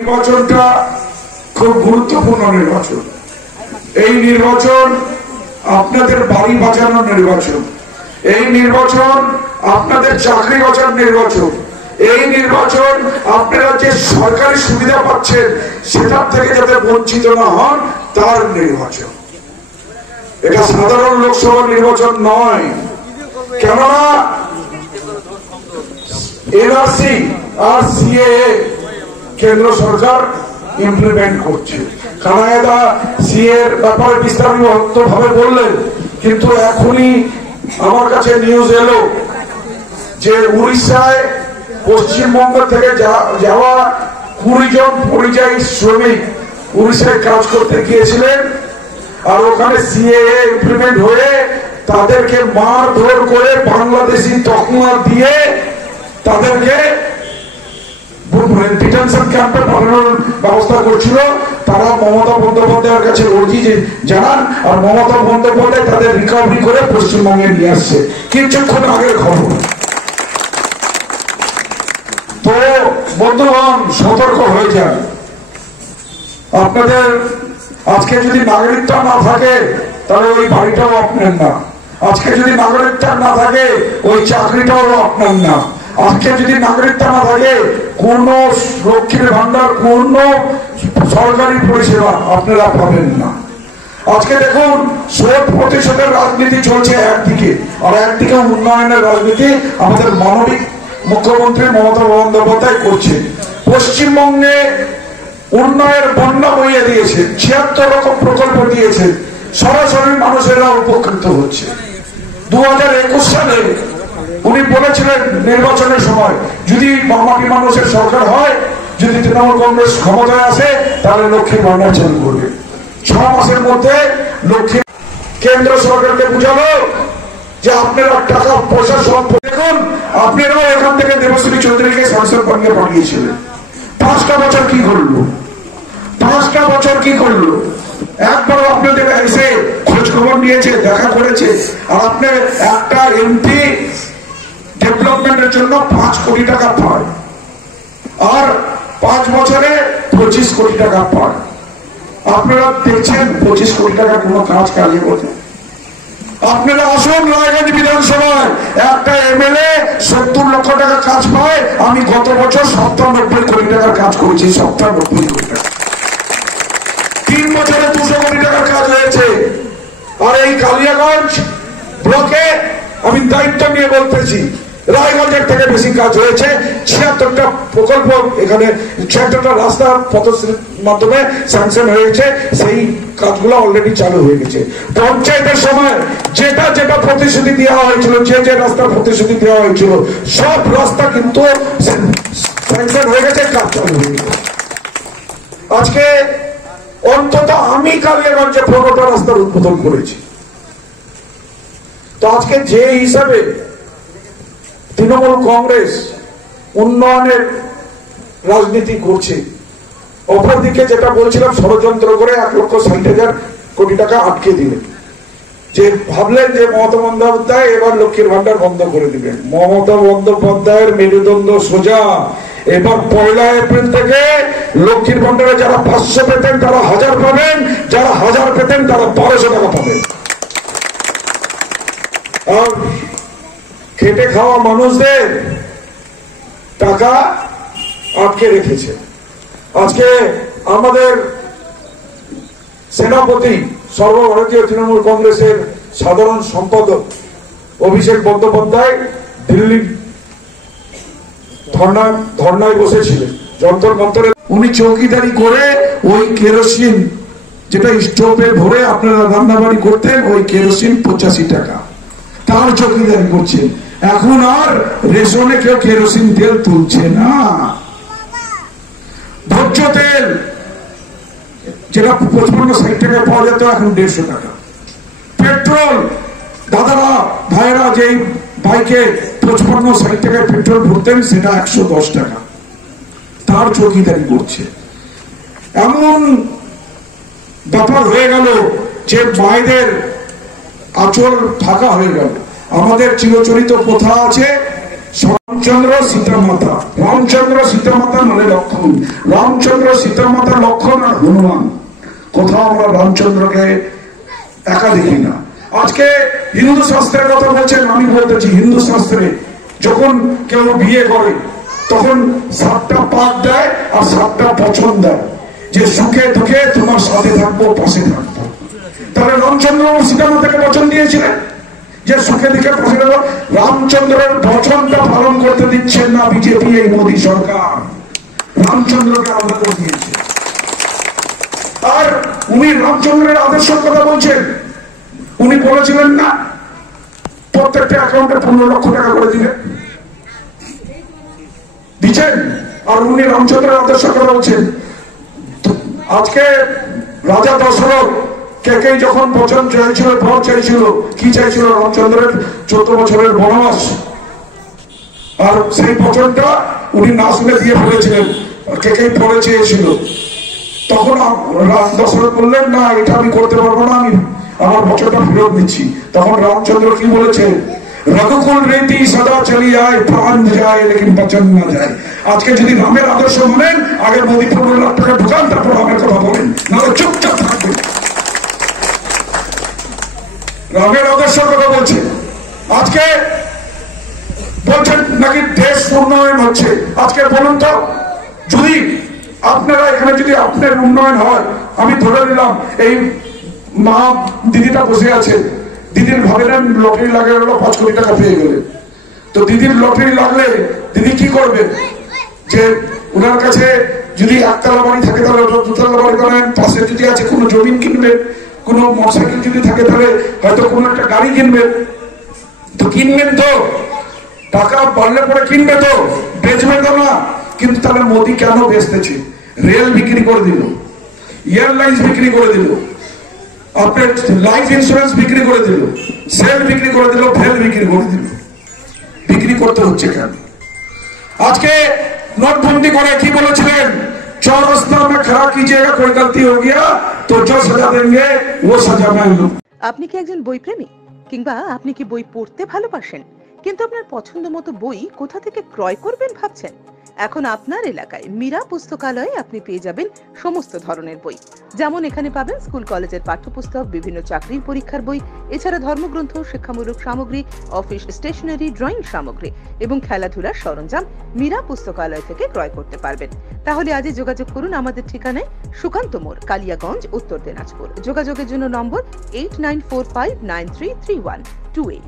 নির্বাচনটা খুব গুরুত্বপূর্ণ নির্বাচন। এই নির্বাচন আপনাদের বাড়ি বাঁচানোর নির্বাচন, এই নির্বাচন আপনাদের চাকরি বাঁচানোর নির্বাচন, এই নির্বাচন আপনারা যে সরকারি সুবিধা পাচ্ছেন সেটার থেকে যাতে বঞ্চিত না হন তার নির্বাচন। এটা সাধারণ লোকসভা নির্বাচন নয়, কেননা এনআরসি আর সিএএ কেন্দ্র সরকার ইমপ্লিমেন্ট করছে। কানাডা সিএর ব্যাপারে বিস্তারিত ভাবে বললেন, কিন্তু এখনই আমার কাছে নিউজ এলো যে উড়িষ্যায় পশ্চিমবঙ্গ থেকে যাওয়া 20 জন পরিযায়ী শ্রমিক উড়িষ্যায় কাজ করতে গিয়েছিলেন, আর ওখানে সিএএ ইমপ্লিমেন্ট হয়ে তাদেরকে মারধর করে বাংলাদেশি তকমা দিয়ে তাদেরকে ডিটেনশন ক্যাম্পে পাঠানোর ব্যবস্থা করছিল। তারা মমতা বন্দ্যোপাধ্যায়ের কাছে অর্জি জানান, আর মমতা বন্দ্যোপাধ্যায় তাদের রিকভারি করে পশ্চিমবঙ্গে নিয়ে আসছে। কিছুক্ষণ আগের খবর। তো বন্ধুগণ, সতর্ক হয়ে যান। আপনাদের আজকে যদি নাগরিকটা না থাকে তাহলে ওই বাড়িটাও আপনার না, আজকে যদি নাগরিকটা না থাকে ওই চাকরিটাও আপনার না, আজকে যদি নাগরিকতা না থাকে কোন লক্ষ্মীর ভান্ডার কোন সরকারি পরিষেবা আপনারা পাবেন না। আজকে দেখুন, 100% রাজনীতি চলছে একদিকে, আর একদিকে উন্নয়নের রাজনীতি আমাদের মানবিক মুখ্যমন্ত্রী মমতা বন্দ্যোপাধ্যায় করছে। পশ্চিমবঙ্গে উন্নয়নের বন্যা বইয়ে দিয়েছে, 76 রকম প্রকল্প দিয়েছে, সরাসরি মানুষেরা উপকৃত হচ্ছে। 2021 সালে উনি বলেছিলেন নির্বাচনের সময়, যদি বামাটি মানুষের সরকার হয়, যদি তৃণমূল কংগ্রেস ক্ষমতায় আসে তাহলে লক্ষ্মীর ভান্ডার চালু করবে। 6 মাসের মধ্যে লক্ষ্মী কেন্দ্র সরকারকে বুঝালো যে আপনারা টাকা পয়সা সব দেখুন। আপনারাও এখান থেকে দেবশ্রী চৌধুরীকে সংসদ বানিয়ে পাঠিয়েছিলেন। 5টা বছর কি করলো? 5টা বছর কি করলো? একবারও আপনাদের এসে খোঁজ খবর নিয়েছে, দেখা করেছে? আর আপনার একটা এমপি ডেভেলপমেন্টের জন্য 5 কোটি টাকা পায়, আর 5 বছরে 25 কোটি টাকা পায়। আপনারা দেখছেন 25 কোটি টাকা কোনো কাজ কাজে বলতে? আপনারা আসুন রায়গঞ্জ বিধানসভায়, একটা এমএলএ 70 লক্ষ টাকা কাজ পায়। আমি গত বছর 97 কোটি টাকার কাজ করেছি, 97 কোটি টাকা। 3 বছরে 200 কোটি টাকার কাজ হয়েছে। আর এই কালিয়াগঞ্জ ব্লকে আমি দায়িত্ব নিয়ে বলতেছি, রায়গঞ্জের থেকে বেশি কাজ হয়েছে। 76টা প্রকল্প, এখানে 76টা রাস্তা পথশ্রীর মাধ্যমে স্যাংশন হয়েছে, সেই কাজগুলো অলরেডি চালু হয়ে গেছে। পঞ্চায়েতের সময় যেটা যেটা প্রতিশ্রুতি দেওয়া হয়েছিল, যে রাস্তার প্রতিশ্রুতি দেওয়া হয়েছিল, সব রাস্তা কিন্তু স্যাংশন হয়ে গেছে, কাজ চালু হয়ে গেছে। আজকে অন্তত আমি কালিয়াগঞ্জে 15টা রাস্তার উদ্বোধন করেছি। তো আজকে যে হিসাবে তৃণমূল কংগ্রেস উন্নয়নের রাজনীতি করছে, অপরদিকে যেটা বলছিলাম ষড়যন্ত্র করে 1,60,000 কোটি টাকা আটকে দিলেন, যে ভাবলেন যে মমতা বন্দ্যোপাধ্যায় এবার লক্ষ্মীর ভান্ডার বন্ধ করে দিবেন। মমতা বন্দ্যোপাধ্যায়ের মেরুদণ্ড সোজা। এবার 1 এপ্রিল থেকে লক্ষ্মীর ভান্ডারে যারা 500 পেতেন তারা 1000 পাবেন, যারা 1000 পেতেন তারা 1200 টাকা পাবেন। আর খেটে খাওয়া মানুষদের টাকা আটকে রেখেছে। আজকে আমাদের সেনাপতি, সর্বভারতীয় তৃণমূল কংগ্রেসের সাধারণ সম্পাদক অভিষেক বন্দ্যোপাধ্যায় দিল্লির ধর্নায় বসেছিলেন, যন্তর মন্তরে। উনি চৌকিদারি করে ওই কেরোসিন যেটা স্টোভে ভরে আপনারা রান্নাবাড়ি করতেন, ওই কেরোসিন 85 টাকা, তার চৌকিদারি করছেন। এখন আর রেশনে কেউ কেরোসিন তেল তুলছে না। ভোজ্য তেল যেটা 55-60 টাকায় পাওয়া যেত, এখন 150 টাকা। পেট্রোল, দাদারা ভাইরা যেই বাইকে 55-60 টাকায় পেট্রোল ভরতেন, সেটা 110 টাকা, তার চৌকিদারি করছে। এমন ব্যাপার হয়ে গেল যে মায়েদের আঁচল ফাঁকা হয়ে গেল। আমাদের চিরচরিত প্রথা আছে রামচন্দ্র সীতামাতা, রামচন্দ্র সীতামাতা মানে লক্ষণ, রামচন্দ্র সীতামাতা লক্ষণ আর হনুমান। কোথাও আমরা রামচন্দ্রকে একা দেখি না। আজকে হিন্দু শাস্ত্রের কথা বলছেন, আমি বলতেছি হিন্দু শাস্ত্রে যখন কেউ বিয়ে করে তখন 7টা পাক দেয় আর 7টা বচন দেয়, যে সুখে দুঃখে তোমার সাথে থাকবো, পাশে থাকবো। তাহলে রামচন্দ্র সীতামাতাকে বচন দিয়েছিলেন যে সুখে দুঃখে পাশে থাকবো। রামচন্দ্রের বচনটা পালন করতে দিচ্ছেন না বিজেপি, এই মোদী সরকার রামচন্দ্রকে আলাদা করে দিয়েছে। আর উনি রামচন্দ্রের আদর্শের কথা বলছেন, উনি বলেছিলেন না প্রত্যেকটা অ্যাকাউন্টে 15 লক্ষ টাকা করে দিলেন, দিচ্ছেন। আর উনি রামচন্দ্রের আদর্শের কথা বলছেন। আজকে রাজা দশরথ কেকেই যখন বচন চাইছিল, বর চাইছিল, কি চাইছিল? রামচন্দ্রের 14 বছরের বনবাস। আর সেই বচনটা উনি না শুনে দিয়ে ফেলেছিলেন, কেকেই পরে চেয়েছিল। তখন দশরথ বললেন না, এটা আমি করতে পারবো না, আমি আমার বচনটা ফেরত দিচ্ছি। তখন রামচন্দ্র কি বলেছে? রঘুকুল রীতি সদা চলি যায়, প্রাণ যায় লেকিন বচন না যায়। আজকে যদি রামের আদর্শ মানেন, আগে মোদী 15 লাখ টাকা ঢুকান, তারপর রামের কথা বলেন, নাহলে চুপচাপ থাকবেন। রামের আদর্শের কথা বলছে। আজকে বলছেন নাকি দেশ উন্নয়ন হচ্ছে। আজকে বলুন তো, যদি আপনারা এখানে যদি আপনার উন্নয়ন হয়, আমি ধরে নিলাম এই মা দিদিটা বসে আছে, দিদির ভাবেন লটারি লাগে গেল, 5 কোটি টাকা পেয়ে গেলে, তো দিদির লটারি লাগলে দিদি কি করবে? যে ওনার কাছে যদি 1তলা বাড়ি থাকে তাহলে 2তলা বাড়ি করেন, পাশে যদি আছে কোনো জমিন কিনবেন, কোনো মোটরসাইকেল যদি থাকে তাহলে হয়তো কোনো একটা গাড়ি কিনবেন। তো কিনবেন তো, টাকা বাড়লে পরে কিনবে তো, বেচবে তো না। কিন্তু তাহলে মোদী কেন বেচতেছে? রেল বিক্রি করে দিল, এয়ারলাইন্স বিক্রি করে দিল, আপনার লাইফ ইন্স্যুরেন্স বিক্রি করে দিল, সেল বিক্রি করে দিল, ফেল বিক্রি করে দিল। বিক্রি করতে হচ্ছে কেন? আজকে নোটবন্দি করে কি বলেছিলেন? চৌরাস্তা में खड़ा कीजिएगा, कोई गलती हो गया तो जो सजा देंगे वो सजा मैं लूं। আপনি কি একজন বই প্রেমী, কিংবা আপনি কি বই পড়তে ভালোবাসেন, কিন্তু আপনার পছন্দ মতো বই কোথা থেকে ক্রয় করবেন ভাবছেন? এখন আপনার এলাকায় মীরা পুস্তকালয়ে আপনি পেয়ে যাবেন সমস্ত ধরনের বই। যেমন এখানে পাবেন স্কুল কলেজের পাঠ্যপুস্তক, বিভিন্ন চাকরির পরীক্ষার বই, এছাড়া ধর্মগ্রন্থ, শিক্ষামূলক সামগ্রী, অফিস স্টেশনারি, ড্রয়িং সামগ্রী এবং খেলাধুলার সরঞ্জাম মীরা পুস্তকালয় থেকে ক্রয় করতে পারবেন। তাহলে আজই যোগাযোগ করুন আমাদের ঠিকানায়, সুকান্ত মোড়, কালিয়াগঞ্জ, উত্তর দিনাজপুর। যোগাযোগের জন্য নম্বর 8945933128।